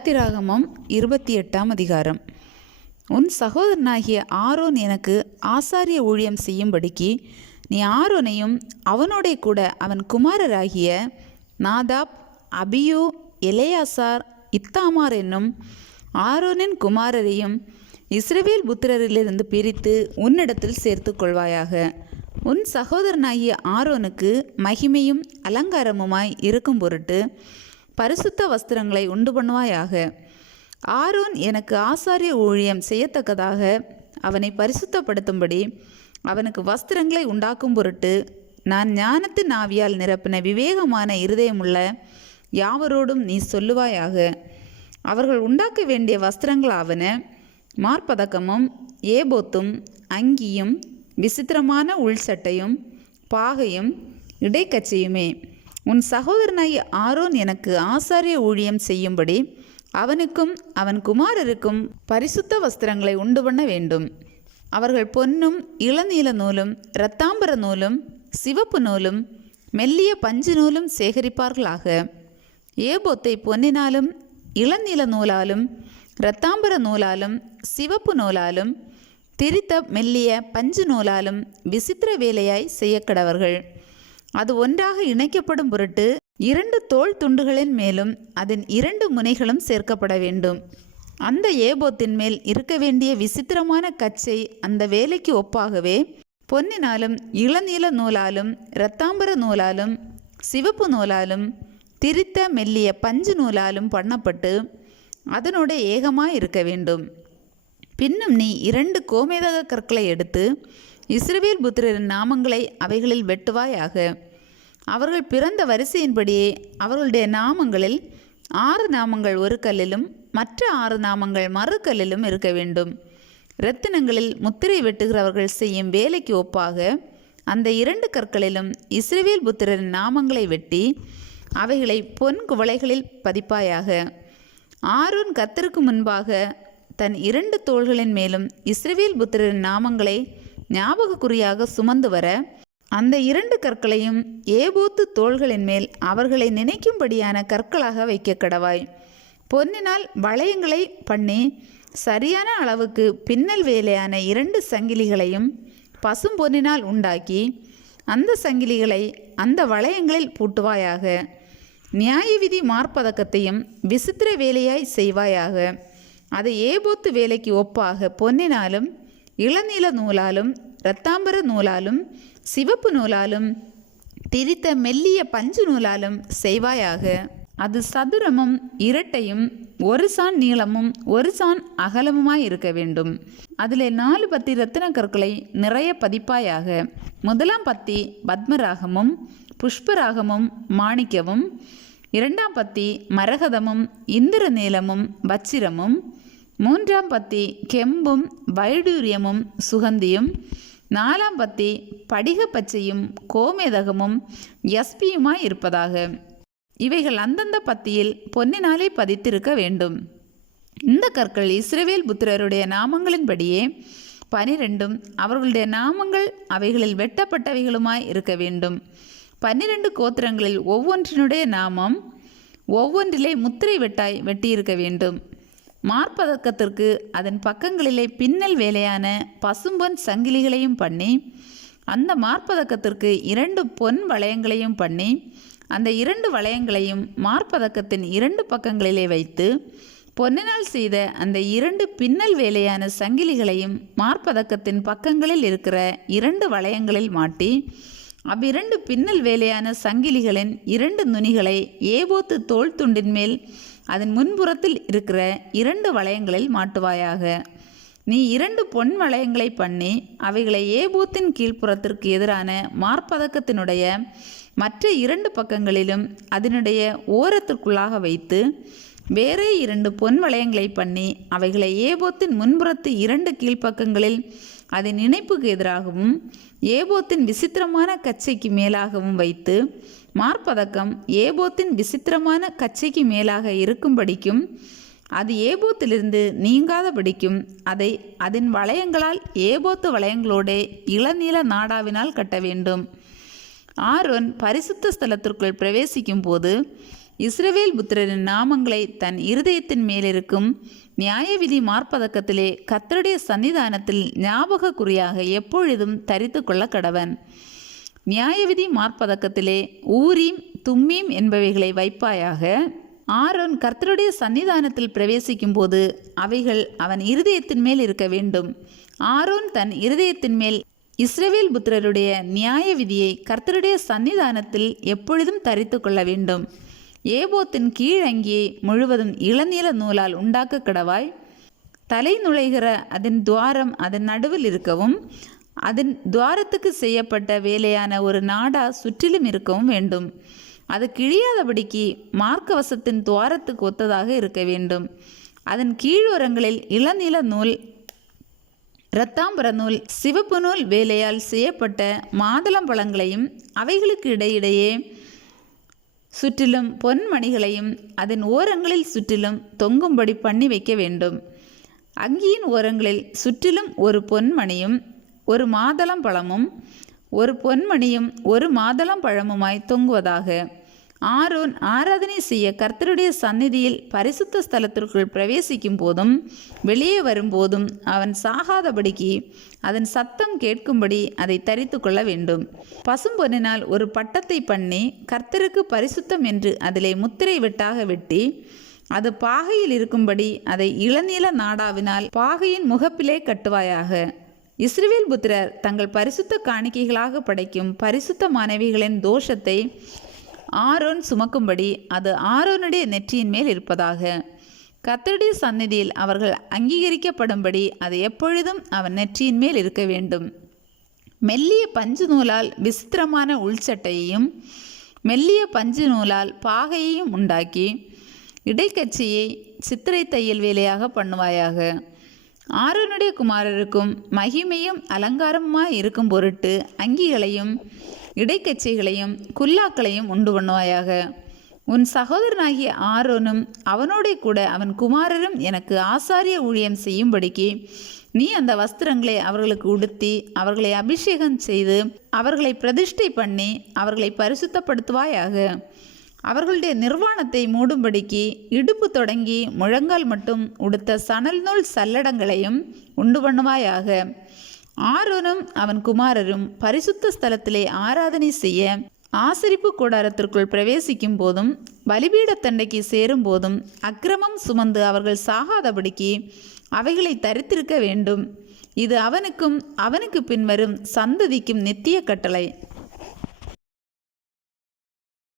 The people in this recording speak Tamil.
யாத்திராகமம் இருபத்தி எட்டாம் அதிகாரம் உன் சகோதரனாகிய ஆரோன் எனக்கு ஆசாரிய ஊழியம் செய்யும்படிக்கு நீ ஆரோனையும் அவனோடே கூட அவன் குமாரராகிய நாதாப் அபியு எலையாசார் இத்தாமார் என்னும் ஆரோனின் குமாரரையும் இஸ்ரவேல் புத்திரரிலிருந்து பிரித்து உன்னிடத்தில் சேர்த்து கொள்வாயாக உன் சகோதரனாகிய ஆரோனுக்கு மகிமையும் அலங்காரமுமாய் இருக்கும் பொருட்டு பரிசுத்த வஸ்திரங்களை உண்டு பண்ணுவாயாக ஆரோன் எனக்கு ஆசாரிய ஊழியம் செய்யத்தக்கதாக அவனை பரிசுத்தப்படுத்தும்படி அவனுக்கு வஸ்திரங்களை உண்டாக்கும் பொருட்டு நான் ஞானத்து நாவியால் நிரப்பின விவேகமான இருதயமுள்ள யாவரோடும் நீ சொல்லுவாயாக அவர்கள் உண்டாக்க வேண்டிய வஸ்திரங்களாவன மார்பதக்கமும் ஏபோத்தும் அங்கியும் விசித்திரமான உள்சட்டையும் பாகையும் இடைக்கச்சையுமே உன் சகோதரனாய் ஆரோன் எனக்கு ஆசாரிய ஊழியம் செய்யும்படி அவனுக்கும் அவன் குமாரருக்கும் பரிசுத்த வஸ்திரங்களை உண்டு பண்ண வேண்டும் அவர்கள் பொன்னும் இளநீல நூலும் இரத்தாம்பர நூலும் சிவப்பு நூலும் மெல்லிய பஞ்சு நூலும் சேகரிப்பார்களாக ஏபோத்தை பொன்னினாலும் இளநீல நூலாலும் இரத்தாம்பர நூலாலும் சிவப்பு நூலாலும் திரித்த மெல்லிய பஞ்சு நூலாலும் விசித்திர வேலையாய் செய்யக்கடவர்கள் அது ஒன்றாக இணைக்கப்படும் பொருட்டு இரண்டு தோல் துண்டுகளின் மேலும் அதன் இரண்டு முனைகளும் சேர்க்கப்பட வேண்டும் அந்த ஏபோத்தின் மேல் இருக்க வேண்டிய விசித்திரமான கச்சை அந்த வேலைக்கு ஒப்பாகவே பொன்னினாலும் இளநீல நூலாலும் இரத்தாம்பர நூலாலும் சிவப்பு நூலாலும் திரித்த மெல்லிய பஞ்சு நூலாலும் பண்ணப்பட்டு அதனோட ஏகமாக இருக்க வேண்டும் பின்னும் நீ இரண்டு கோமேதக கற்களை எடுத்து இஸ்ரவேல் புத்திரரின் நாமங்களை அவைகளில் வெட்டுவாயாக அவர்கள் பிறந்த வரிசையின்படியே அவர்களுடைய நாமங்களில் ஆறு நாமங்கள் ஒரு கல்லிலும் மற்ற ஆறு நாமங்கள் கல்லிலும் இருக்க வேண்டும் இரத்தினங்களில் முத்திரை வெட்டுகிறவர்கள் செய்யும் வேலைக்கு ஒப்பாக அந்த இரண்டு கற்களிலும் இஸ்ரேவேல் புத்திரரின் நாமங்களை வெட்டி அவைகளை பொன் குவளைகளில் பதிப்பாயாக ஆரோன் கத்தருக்கு முன்பாக தன் இரண்டு தோள்களின் மேலும் இஸ்ரேவேல் புத்திரரின் நாமங்களை ஞாபக குறியாக சுமந்து வர அந்த இரண்டு கற்களையும் ஏபோத்து தோள்களின் மேல் அவர்களை நினைக்கும்படியான கற்களாக வைக்க கடவாய் பொன்னினால் வளையங்களை பண்ணி சரியான அளவுக்கு பின்னல் வேலையான இரண்டு சங்கிலிகளையும் பசும் பொன்னினால் உண்டாக்கி அந்த சங்கிலிகளை அந்த வளையங்களில் பூட்டுவாயாக நியாய விதி மார்பதக்கத்தையும் விசித்திர வேலையாய் செய்வாயாக அதை ஏபோத்து வேலைக்கு ஒப்பாக பொன்னினாலும் இளநீல நூலாலும் இரத்தாம்பர நூலாலும் சிவப்பு நூலாலும் திரித்த மெல்லிய பஞ்சு நூலாலும் செய்வாயாக அது சதுரமும் இரட்டையும் ஒரு சான் நீளமும் ஒரு சான் அகலமுமாய் இருக்க வேண்டும் அதில் நாலு பத்தி ரத்தின கற்களை நிறைய பதிப்பாயாக முதலாம் பத்தி பத்மராகமும் புஷ்பராகமும் மாணிக்கமும் இரண்டாம் பத்தி மரகதமும் இந்திர நீளமும் வச்சிரமும் மூன்றாம் பத்தி கெம்பும் வைடூரியமும் சுகந்தியும் நாலாம் பத்தி படிக பச்சையும் கோமேதகமும் எஸ்பியுமாய் இருப்பதாக இவைகள் அந்தந்த பத்தியில் பொன்னினாலே பதித்திருக்க வேண்டும் இந்த கற்கள் இஸ்ரேவேல் புத்திரருடைய நாமங்களின்படியே பனிரெண்டும் அவர்களுடைய நாமங்கள் அவைகளில் வெட்டப்பட்டவைகளுமாய் இருக்க வேண்டும் பன்னிரண்டு கோத்திரங்களில் ஒவ்வொன்றினுடைய நாமம் ஒவ்வொன்றிலே முத்திரை வெட்டாய் வெட்டியிருக்க வேண்டும் மார்பதக்கத்திற்கு அதன் பக்கங்களிலே பின்னல் வேலையான பசும்பொன் சங்கிலிகளையும் பண்ணி அந்த மார்பதக்கத்திற்கு இரண்டு பொன் வளையங்களையும் பண்ணி அந்த இரண்டு வளையங்களையும் மார்பதக்கத்தின் இரண்டு பக்கங்களிலே வைத்து பொன்னினால் செய்த அந்த இரண்டு பின்னல் வேலையான சங்கிலிகளையும் மார்பதக்கத்தின் பக்கங்களில் இருக்கிற இரண்டு வளையங்களில் மாட்டி அவ்விரண்டு பின்னல் வேலையான சங்கிலிகளின் இரண்டு நுனிகளை ஏபோத்து தோல் துண்டின் மேல் அதன் முன்புறத்தில் இருக்கிற இரண்டு வளையங்களில் மாட்டுவாயாக நீ இரண்டு பொன் வளையங்களை பண்ணி அவைகளை ஏபூத்தின் கீழ்ப்புறத்திற்கு எதிரான மார்பதக்கத்தினுடைய மற்ற இரண்டு பக்கங்களிலும் அதனுடைய ஓரத்திற்குள்ளாக வைத்து வேறே இரண்டு பொன் வளையங்களை பண்ணி அவைகளை ஏபோத்தின் முன்புறத்து இரண்டு கீழ்ப்பக்கங்களில் அதை நினைப்புக்கு எதிராகவும் ஏபோத்தின் விசித்திரமான கச்சைக்கு மேலாகவும் வைத்து மார்பதக்கம் ஏபோத்தின் விசித்திரமான கச்சைக்கு மேலாக இருக்கும்படிக்கும் அது ஏபோத்திலிருந்து நீங்காதபடிக்கும் அதை அதன் வளையங்களால் ஏபோத்து வளையங்களோட இளநீல நாடாவினால் கட்ட வேண்டும் ஆரோன் பரிசுத்த ஸ்தலத்திற்குள் பிரவேசிக்கும் போது இஸ்ரவேல் புத்திரரின் நாமங்களை தன் இருதயத்தின் மேலிருக்கும் நியாயவிதி மார்ப்பதக்கத்திலே கத்தருடைய சன்னிதானத்தில் ஞாபக குறியாக எப்பொழுதும் தரித்து கொள்ள கடவன் நியாயவிதி மார்ப்பதக்கத்திலே ஊரீம் தும்மீம் என்பவைகளை வைப்பாயாக ஆரோன் கர்த்தருடைய சன்னிதானத்தில் பிரவேசிக்கும் போது அவைகள் அவன் இருதயத்தின் மேல் இருக்க வேண்டும் ஆரோன் தன் இருதயத்தின் மேல் இஸ்ரவேல் புத்திரருடைய நியாய விதியை கர்த்தருடைய சன்னிதானத்தில் எப்பொழுதும் தரித்து கொள்ள வேண்டும் ஏபோத்தின் கீழ் அங்கியை முழுவதும் இளநீல நூலால் உண்டாக்க கிடவாய் தலை நுழைகிற அதன் துவாரம் அதன் நடுவில் இருக்கவும் அதன் துவாரத்துக்கு செய்யப்பட்ட வேலையான ஒரு நாடா சுற்றிலும் இருக்கவும் வேண்டும் அது கிழியாதபடிக்கு மார்க்கவசத்தின் துவாரத்துக்கு ஒத்ததாக இருக்க வேண்டும் அதன் கீழோரங்களில் இளநீல நூல் இரத்தாம்பர நூல் சிவப்பு நூல் வேலையால் செய்யப்பட்ட மாதுளம்பழங்களையும் அவைகளுக்கு இடையிடையே சுற்றிலும் பொன்மணிகளையும் அதன் ஓரங்களில் சுற்றிலும் தொங்கும்படி பண்ணி வைக்க வேண்டும் அங்கியின் ஓரங்களில் சுற்றிலும் ஒரு பொன்மணியும் ஒரு மாதளம் பழமும் ஒரு பொன்மணியும் ஒரு மாதளம் பழமுமாய் தொங்குவதாக ஆரோன் ஆராதனை செய்ய கர்த்தருடைய சந்நிதியில் பரிசுத்த ஸ்தலத்திற்குள் பிரவேசிக்கும் போதும் வெளியே வரும்போதும் அவன் சாகாதபடிக்கு அதன் சத்தம் கேட்கும்படி அதை தரித்து கொள்ள வேண்டும் பசும்பொன்னினால் ஒரு பட்டத்தை பண்ணி கர்த்தருக்கு பரிசுத்தம் என்று அதிலே முத்திரை வெட்டாக வெட்டி அது பாகையில் இருக்கும்படி அதை இளநீல நாடாவினால் பாகையின் முகப்பிலே கட்டுவாயாக இஸ்ரேல் புத்திரர் தங்கள் பரிசுத்த காணிக்கைகளாக படைக்கும் பரிசுத்த மாணவிகளின் தோஷத்தை ஆரோன் சுமக்கும்படி அது ஆரோனுடைய நெற்றியின் மேல் இருப்பதாக கத்தருடைய சந்நிதியில் அவர்கள் அங்கீகரிக்கப்படும்படி அது எப்பொழுதும் அவன் நெற்றியின் மேல் இருக்க வேண்டும் மெல்லிய பஞ்சு நூலால் விசித்திரமான உள்சட்டையையும் மெல்லிய பஞ்சு நூலால் பாகையையும் உண்டாக்கி இடைக்கட்சியை சித்திரை தையல் வேலையாக பண்ணுவாயாக ஆரோனுடைய குமாரருக்கும் மகிமையும் அலங்காரமாக இருக்கும் பொருட்டு அங்கிகளையும் இடைக்கச்சைகளையும் குல்லாக்களையும் உண்டு பண்ணுவாயாக உன் சகோதரனாகிய ஆரோனும் அவனோடே கூட அவன் குமாரரும் எனக்கு ஆசாரிய ஊழியம் செய்யும்படிக்கு நீ அந்த வஸ்திரங்களை அவர்களுக்கு உடுத்தி அவர்களை அபிஷேகம் செய்து அவர்களை பிரதிஷ்டை பண்ணி அவர்களை பரிசுத்தப்படுத்துவாயாக அவர்களுடைய நிர்வாணத்தை மூடும்படிக்கு இடுப்பு தொடங்கி முழங்கால் மட்டும் உடுத்த சணல் நூல் சல்லடங்களையும் உண்டு பண்ணுவாயாக ஆரோனும் அவன் குமாரரும் பரிசுத்த ஸ்தலத்திலே ஆராதனை செய்ய ஆசிரிப்பு கூடாரத்திற்குள் பிரவேசிக்கும் போதும் பலிபீட தண்டைக்கு சேரும் போதும் அக்கிரமம் சுமந்து அவர்கள் சாகாதபடிக்கு அவைகளை தரித்திருக்க வேண்டும் இது அவனுக்கும் அவனுக்கு பின்வரும் சந்ததிக்கும் நித்திய கட்டளை